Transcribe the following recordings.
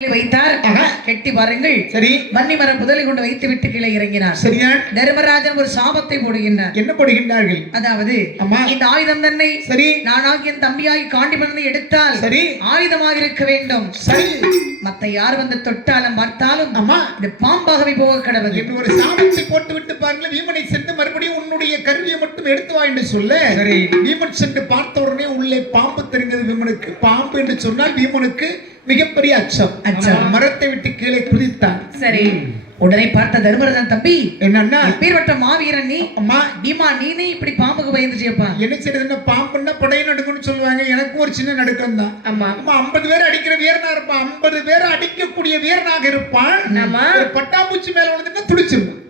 வைத்தார். கெட்டி பாருங்கள். சரி. வன்னி மரம் புதலை கொண்டு வைத்து விட்டு கீழே இறங்கினார். சரிதான் தர்மராஜன் ஒரு சாபத்தை போடுகின்றார். என்ன போடுகின்றார்கள்? அதாவது அம்மா. இந்த ஆயுதம் தன்னை சரி. நானாகி என் தம்பியாகி காண்டிபனை எடுத்தால் சரி. ஆயுதமாக இருக்க வேண்டும். சரி. மத்த யார் வந்து தொட்டாலும் பார்த்தாலும் அம்மா. இது பாம்பாகவே போக கடவுள். என்று ஒரு சாபத்தை போட்டு விட்டு பாருங்கள். வீமனை சென்று மறுபடியும் உன்னுடைய கருவியை மட்டும் எடுத்து வா என்று சொல்ல. சரி. வீமன் சென்று பார்த்த உடனே உள்ளே பாம்பு தெரிந்தது வீமனுக்கு. பாம்பு என்று சொன்னால் வீமனுக்கு மிகப்பெரிய அச்சம். அச்சம். மரத்தை விட்டு கீழே குதித்தான். சரி. உடனே பார்த்த தர்மராஜன் தம்பி என்னன்னா? பேர்வட்ட மாவீரன் நீ அம்மா. பீமா நீனே இப்படி பாம்புக்கு பயந்துச்சியப்பா என்ன செய்யறதுன்னா பாம்புன்னா படைய நடுக்குன்னு சொல்லுவாங்க. எனக்கும் ஒரு சின்ன நடுக்கம் தான். ஆமா. அம்மா ஐம்பது பேர் அடிக்கிற வீரனா இருப்பான். ஐம்பது பேர் அடிக்கக்கூடிய வீரனாக இருப்பான். பட்டாம்பூச்சி மேல விழுந்துட்டா துடிச்சிருவான்.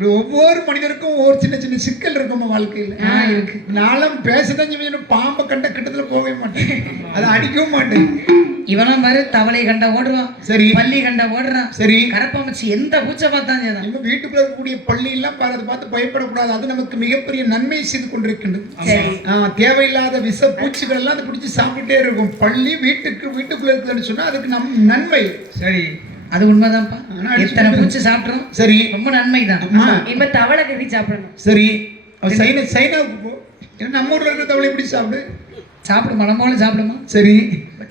ஒவ்வொரு மனிதருக்கும் ஒவ்வொரு சின்ன சின்ன சிக்கல் இருக்கும் வாழ்க்கையில. இருக்கு. நானும் பேசதான் செய்வேன். பாம்பை கண்ட கிட்டத்துல போகவே மாட்டேன். அதை அடிக்கவும் மாட்டேன். இவனும் பாரு தவளை கண்ட ஓடுறான். சரி. பள்ளி கண்ட ஓடுறான். சரி. கரப்பாம்பூச்சி எந்த பூச்சை பார்த்தாலும் சரிதான். நம்ம வீட்டுக்குள்ள இருக்கக்கூடிய பள்ளி எல்லாம் பாரு அதை பார்த்து பயப்படக்கூடாது. அது நமக்கு மிகப்பெரிய நன்மை செய்து கொண்டிருக்கின்றது. தேவையில்லாத விஷ பூச்சிகள் எல்லாம் அதை பிடிச்சி சாப்பிட்டுட்டே இருக்கும். பள்ளி வீட்டுக்கு வீட்டுக்குள்ள இருக்குதுன்னு சொன்னா அதுக்கு நம் நன்மை. சரி. அது உண்மைதான்ப்பா. எத்தனை. பூச்சி சாப்பிட்றோம் சரி. ரொம்ப நன்மைதான். அம்மா இனிமே தவளை கறி சாப்பிடணும். சரி. சைனா சைனாவுக்கு போ. ஏன்னா நம்ம ஊர்ல இருக்கிற தவளை எப்படி சாப்பிடு? சாப்பிடு மனம் போல சாப்பிடுமா? சரி.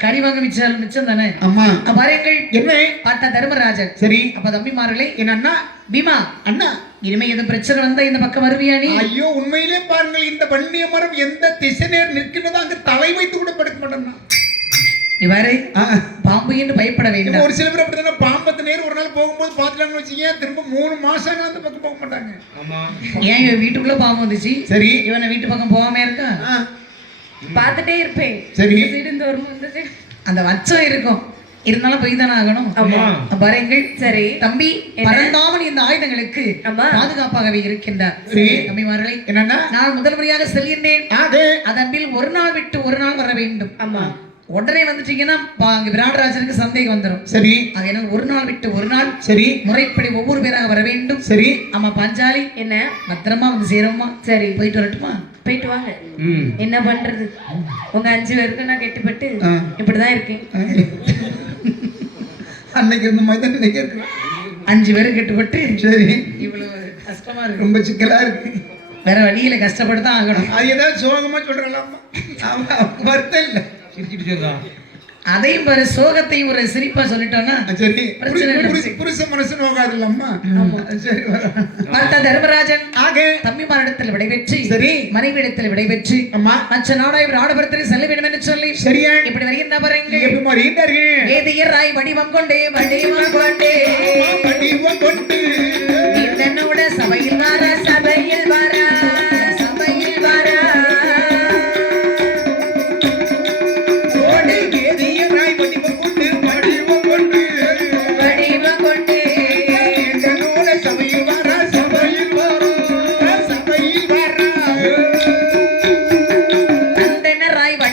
கறி வாங்க மிச்சம் மிச்சம் தானே? அம்மா அப்ப பாருங்கள். என்ன? பார்த்தா தர்மராஜன். சரி. அப்ப தம்பிமார்களே என்னன்னா பீமா. அண்ணா. இனிமே எதுவும் பிரச்சனை வந்தா இந்த பக்கம் வருவியா நீ? ஐயோ உண்மையிலே பாருங்கள் இந்த வன்னிய மரம் எந்த திசை நேர் நிற்கிறதோ அங்க தலை வைத்து கூட படுக்க மாட்டோம்னா இவரு ஆ, பாம்பு என்று பயப்பட வேண்டாம். ஒரு சில பேர் அப்படித்தானே பாம்பத்து நேர் ஒரு நாள் போகும்போது பார்த்துட்டாங்கன்னு வச்சுக்கீங்க திரும்ப மூணு மாசம் அந்த பக்கம் போக மாட்டாங்க. ஆமா. ஏன் இவன் வீட்டுக்குள்ள பாம்பு வந்துச்சு? சரி. இவனை வீட்டு பக்கம் போகாம இருக்கா? ஆ, பார்த்துட்டே இருப்பேன். சரி. இந்த ஒரு இந்த சைடு அந்த வச்சம் இருக்கும். இருந்தாலும் போய் தானே ஆகணும். ஆமா. பாருங்கள். சரி. தம்பி? பரந்தாமன் இந்த ஆயுதங்களுக்கு ஆமா. பாதுகாப்பாகவே இருக்கின்றார். சரி. தம்பிமார்களே என்னன்னா? நான் முதல் முறையாக செல்கின்றேன். அது அதன் பில் ஒரு நாள் விட்டு ஒரு நாள் வர வேண்டும். ஆமா. உடனே வந்துட்டீங்கன்னா அங்க விராடராஜனுக்கு சந்தேகம் வந்துடும் சரி. ஆகையினால் ஒரு நாள் விட்டு ஒரு நாள் சரி. முறைப்படி ஒவ்வொரு பேராக வர வேண்டும். சரி. ஆமா பாஞ்சாலி என்ன? பத்திரமா வந்து சேருமா சரி. போயிட்டு வரட்டுமா? போயிட்டு வாங்க. என்ன பண்றது? உங்க அஞ்சு பேருக்கு நான் கெட்டுப்பட்டு. இப்படிதான் இருக்கேன். அன்னைக்கு இருந்த மாதிரி தான் இன்னைக்கு இருக்கு. அஞ்சு பேரும் கெட்டுப்பட்டு சரி. இவ்வளவு கஷ்டமா இருக்கு. ரொம்ப சிக்கலா இருக்கு. வேற வழியில கஷ்டப்பட்டு தான் ஆகணும். அது ஏதாவது சோகமா சொல்றலாம்? வருத்தம் இல்லை. சிரிச்சிட்டு அதையும் பாரு சோகத்தையும் ஒரு சிரிப்பா சொல்லிட்டோம்னா சரி. பிரச்சனை இல்லை. புருஷ- புருஷ மனசு நோகாது இல்லம்மா சரி பார்த்தா தர்மராஜன் ஆக. தம்பிமாரிடத்தில் விடைபெற்று சரி. மனைவியிடத்தில் விடைபெற்று அம்மா. மற்ற நாடாய் ராடபுரத்தில் செல்ல வேண்டும் என்று சொல்லி சரியா இப்படி வருகின்ற பாருங்கள் எப்படி கொண்டே வடிவம் கொண்டே. வடிவம் கொண்டு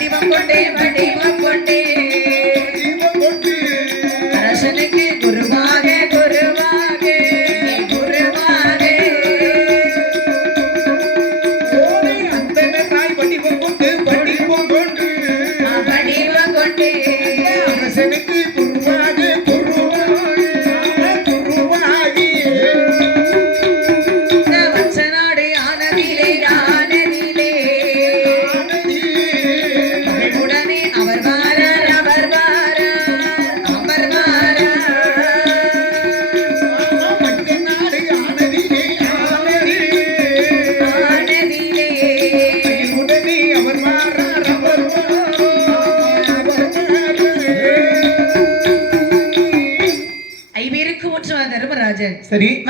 அந்தனராய் வடிவம்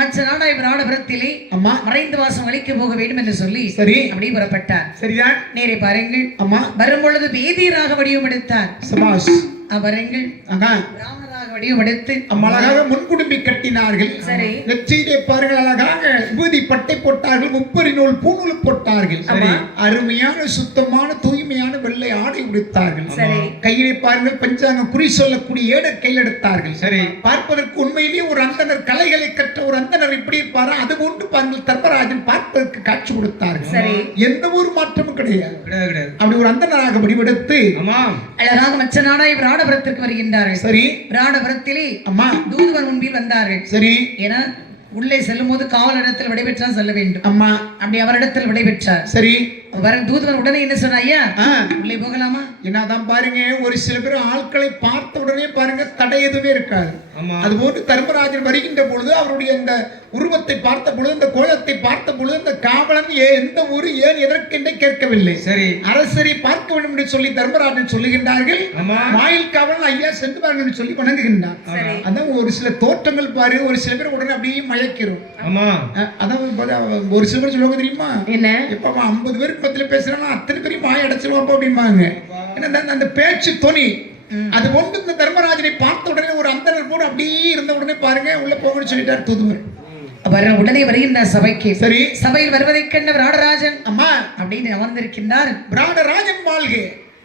சரி மற்ற நாடாய் விராடபுரத்திலே அம்மா. மறைந்து வாசம் அளிக்க போக வேண்டும் என்று சொல்லி சரி. அப்படி புறப்பட்டார். சரிதான். நேரே பாருங்கள். அம்மா. வரும் பொழுது வேதியராக வடிவம் எடுத்தார் சபாஷ் அவருங்கள் ஆகா பிராமணராக வடிவம் எடுத்து அம்மா அழகாக முன்குடும்பி கட்டினார்கள். சரி. நெற்றியிலே பாருங்கள் அழகாக விபூதி பட்டை போட்டார்கள் முப்பரி நூல் பூநூல் போட்டார்கள். ஆமா. அருமையான சுத்தமான தூய்மையான வெள்ளை ஆடை உடுத்தார்கள். சரி. கையிலே பாருங்கள் பஞ்சாங்க குறி சொல்லக்கூடிய ஏடர் கையில் எடுத்தார்கள். சரி. பார்ப்பதற்கு உண்மையிலேயே ஒரு அந்தனர் கலைகளை கற்ற ஒரு அந்தனர் எப்படி இருப்பாரோ அது போன்று பாருங்கள் தர்மராஜன் பார்ப்பதற்கு காட்சி கொடுத்தார்கள். எந்த ஒரு மாற்றமும் கிடையாது. அப்படி ஒரு அந்தனராக வடிவெடுத்து ஆமா. அழகாக விராடபுரத்திற்கு வருகின்றார்கள். சரி. விராடபுரத்திலே அம்மா. தூதுவர் முன்பில் வந்தார்கள். சரி. ஏன்னா உள்ளே செல்லும் போது காவலரிடத்தில் விடைபெற்றால் செல்ல வேண்டும். அம்மா. அப்படி அவரிடத்தில் விடைபெற்றார். சரி. வர தூதுவர் உடனே என்ன சொன்ன ஐயா உள்ளே போகலாமா? என்னதான் பாருங்க ஒரு சில பேர் ஆட்களை பார்த்த உடனே பாருங்க தடை எதுவுமே இருக்காது. அது போன்று தர்மராஜன் வருகின்ற பொழுது அவருடைய இந்த உருவத்தை பார்த்த பொழுது இந்த கோலத்தை பார்த்த பொழுது இந்த காவலன் ஏ எந்த ஊரு ஏன் எதற்கென்றே கேட்கவில்லை. சரி. அரசரை பார்க்க வேண்டும் என்று சொல்லி தர்மராஜன் சொல்லுகின்றார்கள். வாயில் காவலன் ஐயா சென்று பாருங்க என்று சொல்லி வணங்குகின்றார். அதான் ஒரு சில தோற்றங்கள் பாரு ஒரு சில பேர் உடனே அப்படியே மயக்கிறோம். அதான் பாரு, ஒரு சில பேர் சொல்லுவாங்க தெரியுமா? என்ன? இப்ப ஐம்பது பேருக்கு பத்துல பேசுறானா அத்தனை பேரையும் வாய் அடைச்சிருவாப்பா அப்படிம்பாங்க. ஏன்னா அந்த- பேச்சு தொனி. அது கொண்டு இந்த தர்மராஜனை பார்த்த உடனே ஒரு அந்தனர் கூட அப்படியே இருந்த உடனே பாருங்க உள்ள போகணும்னு சொல்லிட்டார் தூதுவர். வர உடனே வருகின்றார் சபைக்கு சரி. சபையில் வருவதைக் கண்ட விராடராஜன் அம்மா அப்படின்னு அமர்ந்திருக்கின்றார். பிராட ராஜன் வாழ்க.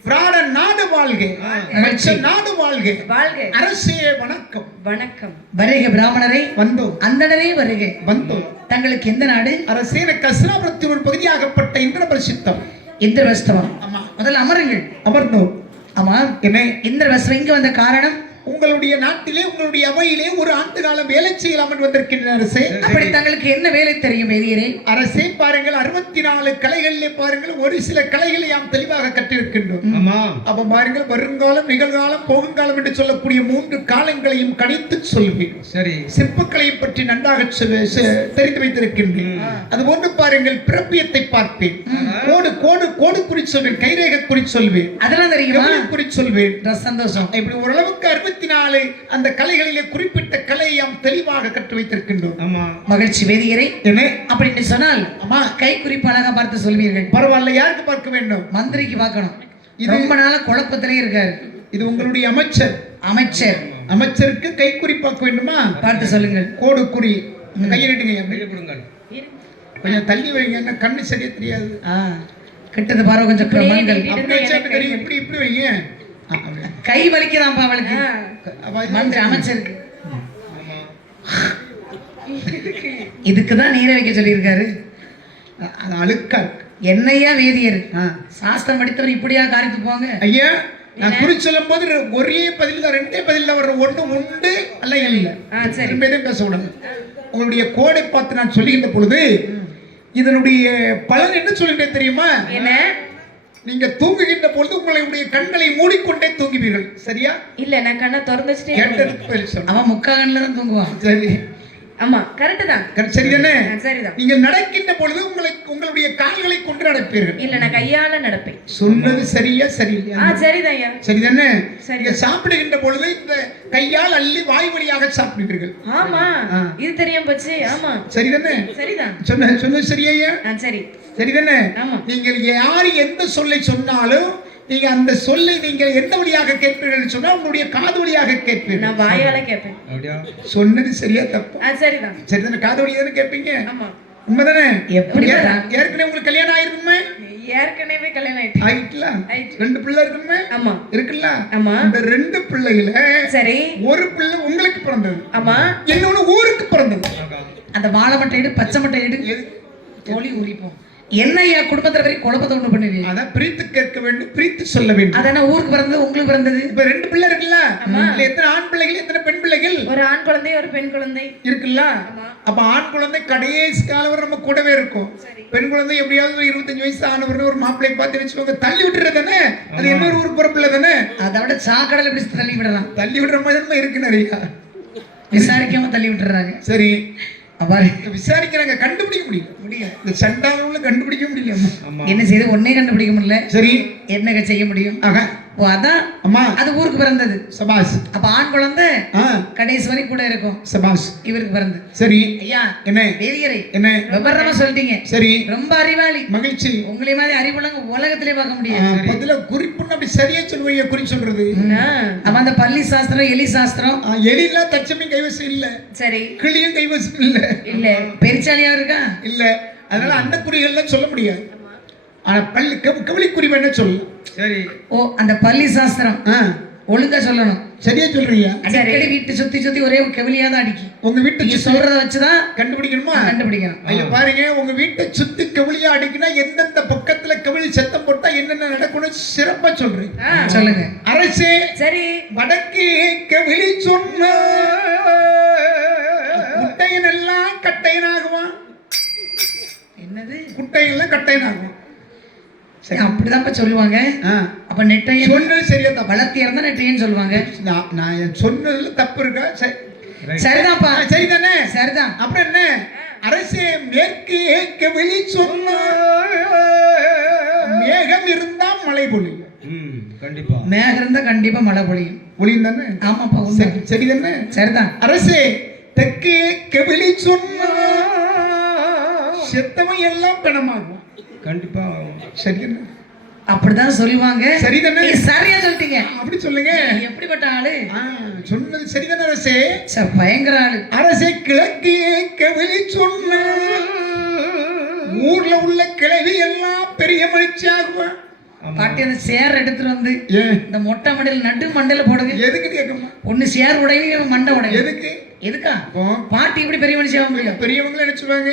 பிராட நாடு வாழ்க. மச்ச நாடு வாழ்க. வாழ்க. அரசே வணக்கம். வணக்கம். வருக பிராமணரை. வந்தோம். அந்தணரே வருக. வந்தோம். தங்களுக்கு எந்த நாடு? அரசே கசிராபுரத்தில் ஒரு பகுதியாகப்பட்ட இந்திர பிரசித்தம் இந்திரவஸ்தவம். ஆமா. முதல்ல அமருங்கள். அமர்ந்தோம். ஆமா. என்ன? இங்க வந்த காரணம்? உங்களுடைய நாட்டிலே உங்களுடைய அவையிலே ஒரு ஆண்டு காலம் வேலை செய்யலாமல் வந்திருக்கின்ற அரசே. அப்படி தங்களுக்கு என்ன வேலை தெரியும் வேதியரே அரசே பாருங்கள் அறுபத்தி நாலு கலைகளிலே பாருங்கள் ஒரு சில கலைகளை நாம் தெளிவாக கற்றிருக்கின்றோம். அப்ப பாருங்கள் வருங்காலம் நிகழ்காலம் போகுங்காலம் என்று சொல்லக்கூடிய மூன்று காலங்களையும் கணித்து சொல்வேன். சரி. சிற்பக்கலையை பற்றி நன்றாக தெரிந்து வைத்திருக்கின்றேன். அதுபோன்று பாருங்கள் பிறப்பியத்தை பார்ப்பேன். கோடு கோடு கோடு குறி சொல்வேன் கைரேகை குறி சொல்வேன். அதெல்லாம் தெரியுமா? குறி சொல்வேன். சந்தோஷம் இப்படி ஓரளவுக்கு அறுபத்தி நாலு அந்த கலைகளிலே குறிப்பிட்ட கலையை நாம் தெளிவாக கற்று வைத்திருக்கின்றோம். ஆமா. மகிழ்ச்சி வேதியரை. என்ன? அப்படின்னு சொன்னால் அம்மா கை குறிப்பு அழகா பார்த்து சொல்வீர்கள். பரவாயில்ல யாருக்கு பார்க்க வேண்டும்? மந்திரிக்கு பார்க்கணும். இது- ரொம்ப நாளா குழப்பத்திலே இருக்காரு. இது உங்களுடைய அமைச்சர். அமைச்சர். அமைச்சருக்கு கை குறிப்பாக்க வேண்டுமா? பார்த்து சொல்லுங்கள். கோடு குறி. கையிடுங்க கொஞ்சம் தள்ளி வைங்க என்ன கண்ணு சரியா தெரியாது. கிட்டது பாரு கொஞ்சம் இப்படி இப்படி வைங்க. கை வலிக்குதான்ப்பா அவளுக்கு? மந்திரி அமைச்சருக்கு. ஆமா இதுக்கு தான் நீரை வைக்க சொல்லியிருக்காரு. அது அழுக்கா இருக்கு. என்னையா வேதியர். சாஸ்திரம் படித்தவர் இப்படியா காரித்து போங்க ஐயா நான் குறி சொல்லும் போது ஒரே பதில் தான் ரெண்டே பதில் தான் வர்ற ஒண்ணு உண்டு அல்ல இல்ல. திரும்ப எதுவும் பேசக்கூடாது உங்களுடைய கோடை பார்த்து நான் சொல்லுகின்ற பொழுது இதனுடைய பலன் என்ன சொல்லிட்டேன் தெரியுமா? என்ன? நீங்க தூங்குகின்ற பொழுது உங்களுடைய கண்களை மூடிக்கொண்டே தூங்குவீர்கள். சரியா? இல்ல நான் கண்ணை திறந்து வச்சுட்டே கேட்டதுக்கு. அவன் முக்கா கண்ணில் தான் தூங்குவான். சரி. ஆமா கரெக்ட் தான். சரிதானே? சரிதான். நீங்கள் நடக்கின்ற பொழுது உங்களை உங்களுடைய கால்களை கொண்டு நடப்பீர்கள். இல்ல நான் கையால நடப்பேன். சொன்னது சரியா சரியில்லையா? ஆ சரிதான் ஐயா சரிதானே? சரி. நீங்க சாப்பிடுகின்ற பொழுது இந்த கையால் அள்ளி வாய் வழியாக சாப்பிடுவீர்கள். ஆமா. இது தெரியாம போச்சு ஆமா. சரிதானே? சரிதான். சொன்ன சொன்னது சரியா ஆ சரி. சரிதானே? நீங்கள் யார் எந்த சொல்லை சொன்னாலும் நீங்க அந்த சொல்லை நீங்கள் எந்த வழியாக கேட்பீர்கள் சொன்னா உங்களுடைய காது வழியாக கேட்பீர்கள். நான் வாயால கேட்பேன். அப்படியா? சொன்னது சரியா தப்பா? ஆ சரிதான். சரிதானே? காது வழியா தானே கேட்பீங்க? ஆமா. உண்மைதானே? எப்படி? ஏற்கனவே உங்களுக்கு கல்யாணம் ஆயிருக்குமே ஏற்கனவே கல்யாணம் ஆயிட்டு. ஆயிட்டுல? ஆயிட்டு. ரெண்டு பிள்ளை இருக்குமே ஆமா. இருக்குல்ல? ஆமா. இந்த ரெண்டு பிள்ளைகள சரி. ஒரு பிள்ளை உங்களுக்கு பிறந்தது. ஆமா. இன்னொன்னு ஊருக்கு பிறந்தது. அந்த வாழை மட்டை எடு பச்சை மட்டை எடு. எது? தோழி உரிப்போம் என்னய்யா குடும்பத்துல வரை குழப்பத்தை ஒண்ணு பண்ணுவீங்க அதான் பிரித்து கேட்க வேண்டும் பிரித்து சொல்ல வேண்டும். அதான ஊருக்கு பிறந்தது உங்களுக்கு பிறந்தது? இப்ப ரெண்டு பிள்ளை இருக்குல்ல? இல்ல எத்தனை ஆண் பிள்ளைகள் எத்தனை பெண் பிள்ளைகள்? ஒரு ஆண் குழந்தை ஒரு பெண் குழந்தை. இருக்குல்ல. அப்ப ஆண் குழந்தை கடைசி காலம் வரை நம்ம கூடவே இருக்கும். பெண் குழந்தை எப்படியாவது ஒரு இருபத்தஞ்சு வயசு ஆனவர்கள் ஒரு மாப்பிள்ளை பார்த்து வச்சுக்கோங்க தள்ளி விட்டுறது தானே? அது இன்னொரு ஊருக்கு போற பிள்ளை தானே? அதை விட சாக்கடையில் எப்படி தள்ளி விடலாம்? தள்ளி விடுற மாதிரி தான் இருக்கு நிறைய. விசாரிக்காம தள்ளி விட்டுறாங்க. சரி. விசாரிக்கிறாங்க கண்டுபிடிக்க முடியல. முடியல. இந்த சண்டாளவுல கண்டுபிடிக்க முடியல. என்ன செய்து ஒன்னே கண்டுபிடிக்க முடியல. சரி. என்னங்க செய்ய முடியும்? ஆக ஓ அதான். அம்மா. அது ஊருக்கு பிறந்தது. சபாஸ் அப்ப ஆண் குழந்தை கடைசி வரை கூட இருக்கும். சபாஸ் இவருக்கு பிறந்தது. சரி. ஐயா என்ன? வேதியரை என்ன? விவரமா சொல்லிட்டீங்க. சரி. ரொம்ப அறிவாளி. மகிழ்ச்சி. உங்களை மாதிரி அறிவுள்ளங்க உலகத்திலே பார்க்க முடியாது பதில குறிப்புன்னு அப்படி சரியா சொல்லுவீங்க குறி சொல்றது? அவன் அந்த பள்ளி சாஸ்திரம் எலி சாஸ்திரம்? ஆ, எலிலாம் தச்சமே கைவசம் இல்ல. சரி. கிளியும் கைவசம் இல்ல. இல்ல. பெருச்சாலியா இருக்கா? இல்ல. அதனால அந்த குறிகள்லாம் சொல்ல முடியாது. பள்ளி கவ- கவலி சொல்லலாம் சரி. ஓ அந்த பள்ளி சாஸ்திரம். ஆ, ஒழுங்கா சொல்லணும். சரியா சொல்றீங்க. அடிக்கடி வீட்டு சுத்தி சுத்தி ஒரே கெவிலியா தான் அடிக்கும். உங்க வீட்டை சொல்றத வச்சுதான் கண்டுபிடிக்கணுமா? கண்டுபிடிக்கணும். ஐயா பாருங்க உங்க வீட்டை சுத்தி கவிழியா அடிக்கினா எந்தெந்த பக்கத்துல கவிழி சத்தம் போட்டா என்னென்ன நடக்கணும் சிறப்பா சொல்றேன். சொல்லுங்க. அரசே சரி. வடக்கு கவிழி சொன்ன குட்டையன் எல்லாம் கட்டையனாகுவான். என்னது? குட்டையன் எல்லாம் கட்டையனாகுவான். சரி அப்படிதான்ப்பா சொல்லுவாங்க. ஆ. அப்ப நெட்டையன் சொன்னது சரியா தப்பா வளர்த்தியா இருந்தா நெட்டையன்னு சொல்லுவாங்க. நான் சொன்னதுல தப்பு இருக்கா? சரி. சரிதான்ப்பா. சரிதானே? சரிதான். அப்புறம் என்ன? அரசே மேற்கு கவிழி சொன்ன மேகம் இருந்தா மழை பொழியும். கண்டிப்பா. மேகம் இருந்தா கண்டிப்பா மழை பொழியும். பொழியும் தானே? ஆமாப்பா. சரி சரிதானே? சரிதான். அரசே தெற்கே கவிழி சொன்ன செத்தவன் எல்லாம் பிணமாகும். கண்டிப்பா. சரிதானே? அப்படிதான் சொல்லுவாங்க. சரிதானே? சரியா சொல்லிட்டீங்க. அப்படி சொல்லுங்க. எப்படிப்பட்ட ஆளு? சொன்னது சரிதானே அரசே? ச, பயங்கர ஆளு. அரசே கிழக்கே கவிழி சொன்ன. ஊர்ல உள்ள கிழவி எல்லாம் பெரிய மகிழ்ச்சி ஆகுவான் பாட்டி அந்த சேர் எடுத்துட்டு வந்து இந்த மொட்டை மண்டையில நடு மண்டையில போடுங்க. எதுக்கு கேட்கமா ஒண்ணு சேர் உடையும் மண்டை உடையும் எதுக்கு? எதுக்கா? பாட்டி இப்படி பெரிய மனுஷன் பெரியவங்கள நினைச்சுவாங்க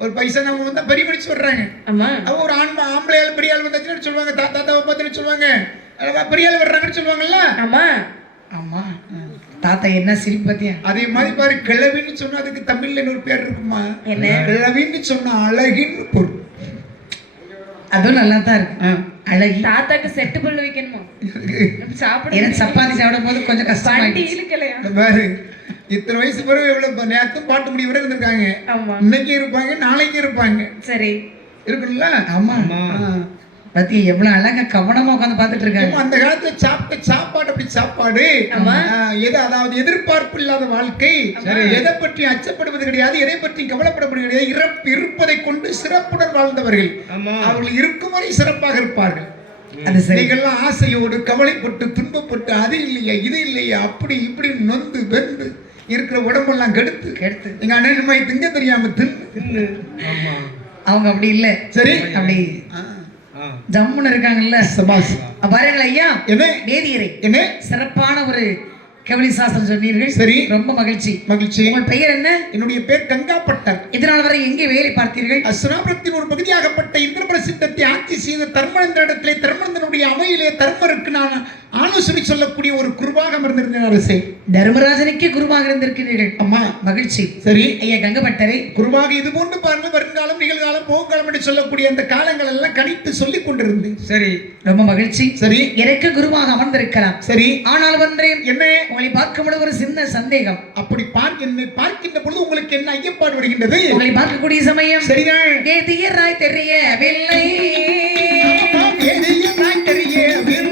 ஒரு பைசா நம்ம வந்தா பெரிய மனுஷன் வர்றாங்க ஆமா. அவ ஒரு ஆண் ஆம்பளை ஆள் பெரிய ஆள் வந்தாச்சுன்னு சொல்லுவாங்க? தாத்தா தாத்தாவை பார்த்துன்னு சொல்லுவாங்க? அழகா பெரிய ஆள் வர்றாங்கன்னு சொல்லுவாங்கல்ல? ஆமா. ஆமா. தாத்தா என்ன சிரிப்பு பாத்தியா? அதே மாதிரி பாரு கிழவின்னு சொன்னா அதுக்கு தமிழ்ல இன்னொரு பேர் இருக்குமா? என்ன? கிழவின்னு சொன்னா அழகின்னு பொருள். அதுவும் நல்லா தான் இருக்கு. அழகி. தாத்தாக்கு செட்டு பல்லு வைக்கணுமா? சாப்பிட எனக்கு சப்பாத்தி சாப்பிடும் போது கொஞ்சம் இந்த பாரு. இத்தனை வயசு பிறகு எவ்வளவு நேரத்தும் பாட்டு முடி வரை இருந்திருக்காங்க இன்னைக்கு இருப்பாங்க நாளைக்கு இருப்பாங்க. சரி. இருக்குல்ல? ஆமா. பத்தி எவ்வளவு அழகா கவனமா உட்காந்து பாத்துட்டு இருக்காங்க அந்த காலத்துல சாப்பிட்ட சாப்பாடு அப்படி சாப்பாடு. எது அதாவது எதிர்பார்ப்பு இல்லாத வாழ்க்கை. எதை பற்றி அச்சப்படுவது கிடையாது எதை பற்றி கவலைப்படுவது கிடையாது. இறப்பு இருப்பதை கொண்டு சிறப்புடன் வாழ்ந்தவர்கள். அவர்கள் இருக்கும் வரை சிறப்பாக இருப்பார்கள். நீங்கள்லாம் ஆசையோடு கவலைப்பட்டு துன்பப்பட்டு அது இல்லையா இது இல்லையா அப்படி இப்படி நொந்து வெந்து இருக்கிற உடம்பெல்லாம் கெடுத்து. கெடுத்து. எங்க அண்ணன் மாதிரி திங்க தெரியாம தின்னு. ஆமா. அவங்க அப்படி இல்ல. சரி. அப்படி. ஜம்முன்னு இருக்காங்கல்ல. சபாஸ். பாருங்கள் ஐயா. என்ன? வேதியரை என்ன? சிறப்பான ஒரு கவலி சாஸ்திரம் சொன்னீர்கள். சரி. ரொம்ப மகிழ்ச்சி. மகிழ்ச்சி. உங்கள் பெயர் என்ன? என்னுடைய பேர் கங்காப்பட்டர் இதனால் வரை எங்கே வேலை பார்த்தீர்கள்? அசுராபுரத்தின் ஒரு பகுதியாகப்பட்ட இந்திர பிரசித்தத்தை ஆட்சி செய்த தர்மனந்த இடத்திலே தர்மனந்தனுடைய அவையிலே தர்மருக்கு நான் ஆலோசனை சொல்லக்கூடிய ஒரு குருவாக அமர்ந்திருந்தேன் அரசே. தர்மராஜனுக்கே குருவாக இருந்திருக்கிறீர்கள். அம்மா மகிழ்ச்சி. சரி. ஐயா கங்கப்பட்டரை. குருவாக இது போன்று பாருங்க வருங்காலம் நிகழ்காலம் போகாலம் என்று சொல்லக்கூடிய அந்த காலங்கள் எல்லாம் கணித்து சொல்லிக் கொண்டிருந்தேன். சரி. ரொம்ப மகிழ்ச்சி. சரி. எனக்கு குருவாக அமர்ந்திருக்கலாம். சரி. ஆனால் ஒன்றேன் என்ன? உங்களை பார்க்கும்போது ஒரு சின்ன சந்தேகம். அப்படி பார்க்க பார்க்கின்ற பொழுது உங்களுக்கு என்ன ஐயப்பாடு வருகின்றது? உங்களை பார்க்கக்கூடிய சமயம். சரிதான் எதையும் நான் தெரியவில்லை. ஒரு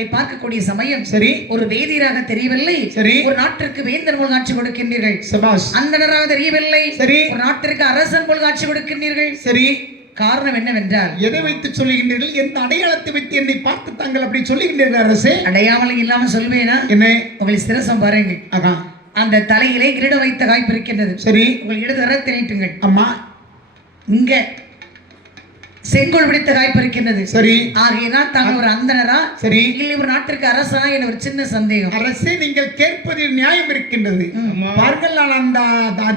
உங்களை பார்க்கக்கூடிய சமயம் சரி. ஒரு வேதியராக தெரியவில்லை. சரி. ஒரு நாட்டிற்கு வேந்தர் போல் காட்சி கொடுக்கின்றீர்கள். சபாஸ் அந்தனராக தெரியவில்லை. சரி. ஒரு நாட்டிற்கு அரசன் போல் காட்சி கொடுக்கின்றீர்கள். சரி. காரணம் என்னவென்றால் எதை வைத்து சொல்லுகின்றீர்கள்? எந்த அடையாளத்தை வைத்து என்னை பார்த்து தாங்கள் அப்படி சொல்லுகின்றீர்கள் அரசே? அடையாமல் இல்லாம சொல்வேனா? என்ன? உங்களை சிரசம் பாருங்க அதான் அந்த தலையிலே கிரீட வைத்த வாய்ப்பு இருக்கின்றது. சரி. உங்கள் இடது கரத்தை நீட்டுங்கள். அம்மா. இங்க. செங்கோல் பிடித்த காய்ப்பு இருக்கின்றது சரி. ஆகையினால் தாங்கள் ஒரு அந்தனரா சரி. இல்லை ஒரு நாட்டிற்கு அரசனா என ஒரு சின்ன சந்தேகம். அரசே நீங்கள் கேட்பதில் நியாயம் இருக்கின்றது. பாருங்கள் நான் அந்த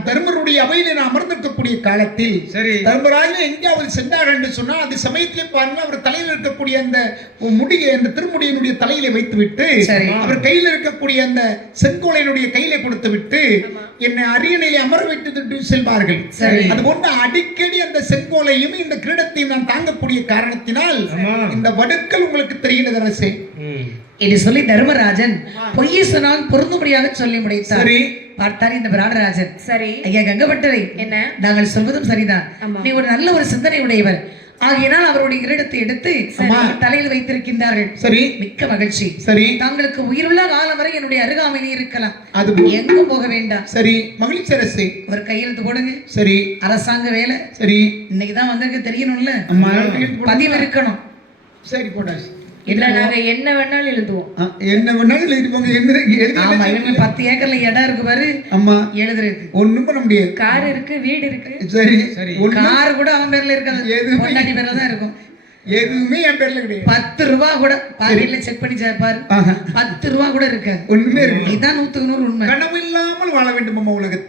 தர்மருடைய அவையில் நான் அமர்ந்திருக்கக்கூடிய காலத்தில் சரி. தர்மராஜன் எங்கேயாவது சென்றார்கள் என்று சொன்னால் அது சமயத்திலே பாருங்கள் அவர் தலையில் இருக்கக்கூடிய அந்த முடியை அந்த திருமுடியினுடைய தலையிலே வைத்துவிட்டு சரி. அவர் கையில் இருக்கக்கூடிய அந்த செங்கோலையினுடைய கையிலே கொடுத்து விட்டு என்னை அரியணையிலே அமர வைத்து செல்வார்கள். சரி. அதுபோன்று அடிக்கடி அந்த செங்கோலையும் இந்த கிரீடத்தையும் நான் தாங்கக்கூடிய காரணத்தினால். இந்த வடுக்கள் உங்களுக்கு தெரிகிறது அரசே. என்று சொல்லி தர்மராஜன் பொய்யை சொன்னால் பொருந்தும்படியாக சொல்லி முடித்தார். சரி. பார்த்தார் இந்த பிராடராஜன் சரி. ஐயா கங்கப்பட்டரை என்ன? நாங்கள் சொல்வதும் சரிதான். நீ ஒரு நல்ல ஒரு சிந்தனை உடையவர் ஆகையினால் அவருடைய கிரீடத்தை எடுத்து. தலையில் வைத்திருக்கின்றார்கள். சரி. மிக்க மகிழ்ச்சி. சரி. தாங்களுக்கு உயிருள்ள காலம் வரை என்னுடைய அருகாமையிலே இருக்கலாம். அது எங்கும் போக வேண்டாம். சரி. மகிழ்ச்சி அரசே ஒரு கையெழுத்து போடுங்க. சரி. அரசாங்க வேலை. சரி. இன்னைக்கு தான் வந்திருக்கு தெரியணும்ல. பதிவு இருக்கணும். சரி போட்டாச்சு. இதுல நாங்க என்ன வேணாலும் எழுதுவோம். என்ன வேணாலும் எழுதிப்போங்க எந்த எழுதி ஆமா இவங்க பத்து ஏக்கர்ல இடம் இருக்கு பாரு. அம்மா எழுதுறதுக்கு. ஒண்ணும் பண்ண முடியாது. கார் இருக்கு வீடு இருக்கு. சரி. சரி. கார் கூட அவன் பேர்ல இருக்காது. எதுவுமே- பொண்டாட்டி பேர்ல தான் இருக்கும். எதுவுமே என் பேர்ல கிடையாது. பத்து ரூபா கூட பாக்கெட்ல செக் பண்ணி சே- பாரு. ஆஹா. பத்து ரூபா கூட இருக்காது ஒண்ணுமே இருக்கு. இதான் நூத்துக்கு நூறு உண்மை. கனவு இல்லாமல் வாழ வேண்டும் அம்மா உலகத்தில்.